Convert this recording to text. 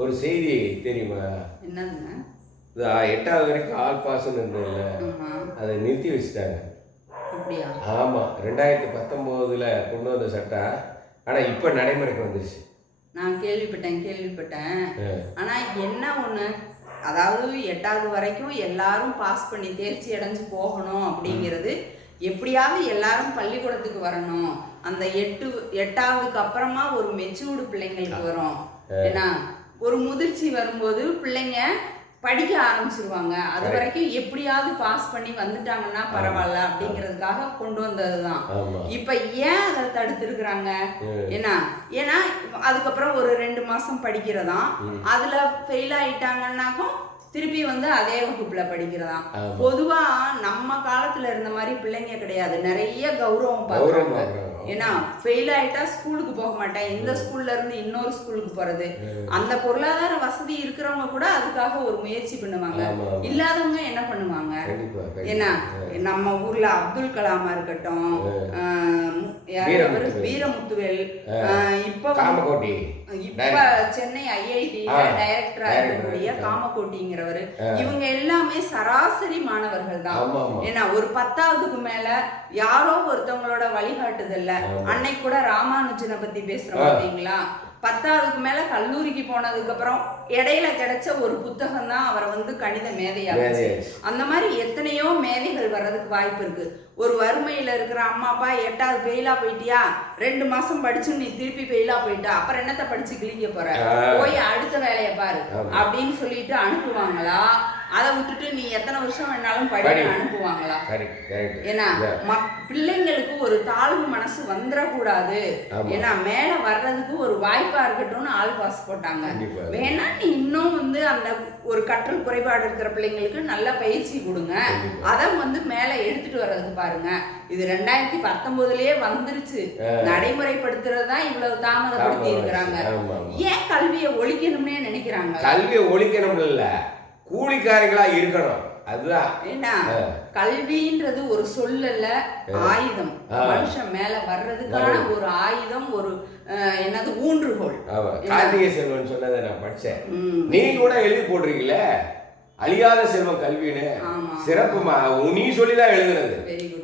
ஒரு செய்தி தெரியுமா? எட்டாவது வரைக்கும் ஆல் பாஸ்ன்னு இருந்ததுல அதை நிறுத்தி வச்சுட்டாங்க. அப்படியா? ஆமாம் ரெண்டாயிரத்தி பத்தொம்போதில் கொண்டு வந்த சட்டம் ஆனால் இப்போ நடைமுறைக்கு வந்துருச்சு. நான் கேள்விப்பட்டேன் கேள்விப்பட்டேன். ஆ. ஆனா என்ன ஒண்ணு? அதாவது எட்டாவது வரைக்கும் எல்லாரும் பாஸ் பண்ணி தேர்ச்சி அடைஞ்சு போகணும் அப்படிங்கிறது. எப்படியாவது எல்லாரும் பள்ளிக்கூடத்துக்கு வரணும். அந்த எட்டு எட்டாவதுக்கு அப்புறமா ஒரு மெச்சூர்டு பிள்ளைங்களுக்கு வரும். ஏன்னா ஒரு முதிர்ச்சி வரும்போது பிள்ளைங்க படிக்க ஆரம்பிச்சிருவாங்க. அது வரைக்கும் எப்படியாவது பாஸ் பண்ணி வந்துட்டாங்கன்னா பரவாயில்ல அப்படிங்கிறதுக்காக கொண்டு வந்ததுதான். இப்ப ஏன் அதை தடுத்திருக்கிறாங்க? ஏன்னா ஏன்னா அதுக்கப்புறம் ஒரு ரெண்டு மாசம் படிக்கிறதாம் அதுல ஃபெயில் ஆயிட்டாங்கன்னாக்கும் திருப்பி வந்து அதே வகுப்புல படிக்கிறதாம். ஆமா. பொதுவா நம்ம காலத்துல இருந்த மாதிரி பிள்ளைங்க கிடையாது. நிறைய கௌரவம் பார்க்கறாங்க. ஏன்னா ஃபெயில் ஆயிட்டா ஸ்கூலுக்கு போக மாட்டேன். இந்த ஸ்கூல்ல இருந்து இன்னொரு ஸ்கூலுக்கு போறது? அந்த பொருளாதார வசதி இருக்கிறவங்க கூட அதுக்காக ஒரு முயற்சி பண்ணுவாங்க. இல்லாதவங்க என்ன பண்ணுவாங்க? கண்டிப்பாக நம்ம ஊர்ல அப்துல் கலாமா இருக்கட்டும்? வீரமுத்துவேல். இப்ப இப்ப சென்னை ஐஐடி டைரக்டரா இருக்கக்கூடிய ஆ. காமகோட்டிங்கிறவரு இவங்க எல்லாமே சராசரி மாணவர்கள் தான். ஏன்னா ஒரு பத்தாவதுக்கு மேல யாரோ ஒருத்தவங்களோட வழிகாட்டுதல்ல. அன்னைக்கு கூட ராமானுஜனை பத்தி பேசுறோம். பாத்தீங்களா பத்தாவதுக்கு மேல கல்லூரிக்கு போனதுக்கு அப்புறம் இடையில கிடைச்ச ஒரு புத்தகம் தான் அவரை வந்து கணித மேதையாச்சு. அந்த மாதிரி எத்தனையோ மேதைகள் வர்றதுக்கு வாய்ப்பு இருக்கு ஒரு வறுமையில இருக்கிற அம்மா அப்பா எட்டாவது ஃபெயிலா போயிட்டியா ரெண்டு மாசம் படிச்சு நீ திருப்பி ஃபெயிலா போயிட்டா அப்புறம் என்னத்த படிச்சு கிழிக்க போற. போய் அடுத்த வேலையை பாரு. அப்படின்னு சொல்லிட்டு அனுப்புவாங்களா அதை விட்டுட்டு நீ எத்தனை வருஷம் வேணாலும் படி. அனுப்புவாங்களா ஏன்னா பிள்ளைங்களுக்கு ஒரு தாழ்வு மனசு வந்துடக்கூடாது. ஏன்னா மேல வர்றதுக்கு ஒரு வாய்ப்பா இருக்கட்டும்னு ஆள் பாஸ் போட்டாங்க. வேணா நீ இன்னும் வந்து அந்த ஒரு கற்றல் குறைபாடு இருக்கிற பிள்ளைங்களுக்கு நல்ல பயிற்சி கொடுங்க. அதை வந்து மேல எடுத்துட்டு வர்றதுக்கு பாருங்க. இது ரெண்டாயிரத்தி பத்தொன்பதுலயே வந்துருச்சு. நடைமுறைப்படுத்துறது இவ்வளவு தாமதப்படுத்தி இருக்கிறாங்க. ஏன் கல்வியை ஒழிக்கணும்னே நினைக்கிறாங்க? கல்வியை ஒழிக்கணும் இல்ல. கூலிக்காரங்களா இருக்கணும். அதுதான். என்ன ஆ. கல்வின்றது ஒரு சொல்லல்ல ஆயுதம். மனுஷன் மேல வர்றதுக்கான ஒரு ஆயுதம் ஒரு என்னது ஊன்றுகோல். கார்த்திகை செல்வன் சொன்னதை நான் படிச்சேன். நீ கூட எழுதி போட்டிருக்கீங்களே அழியாத செல்வம் கல்வின்னு. சிறப்புமா. நீ சொல்லிதான் எழுதுனது. குட்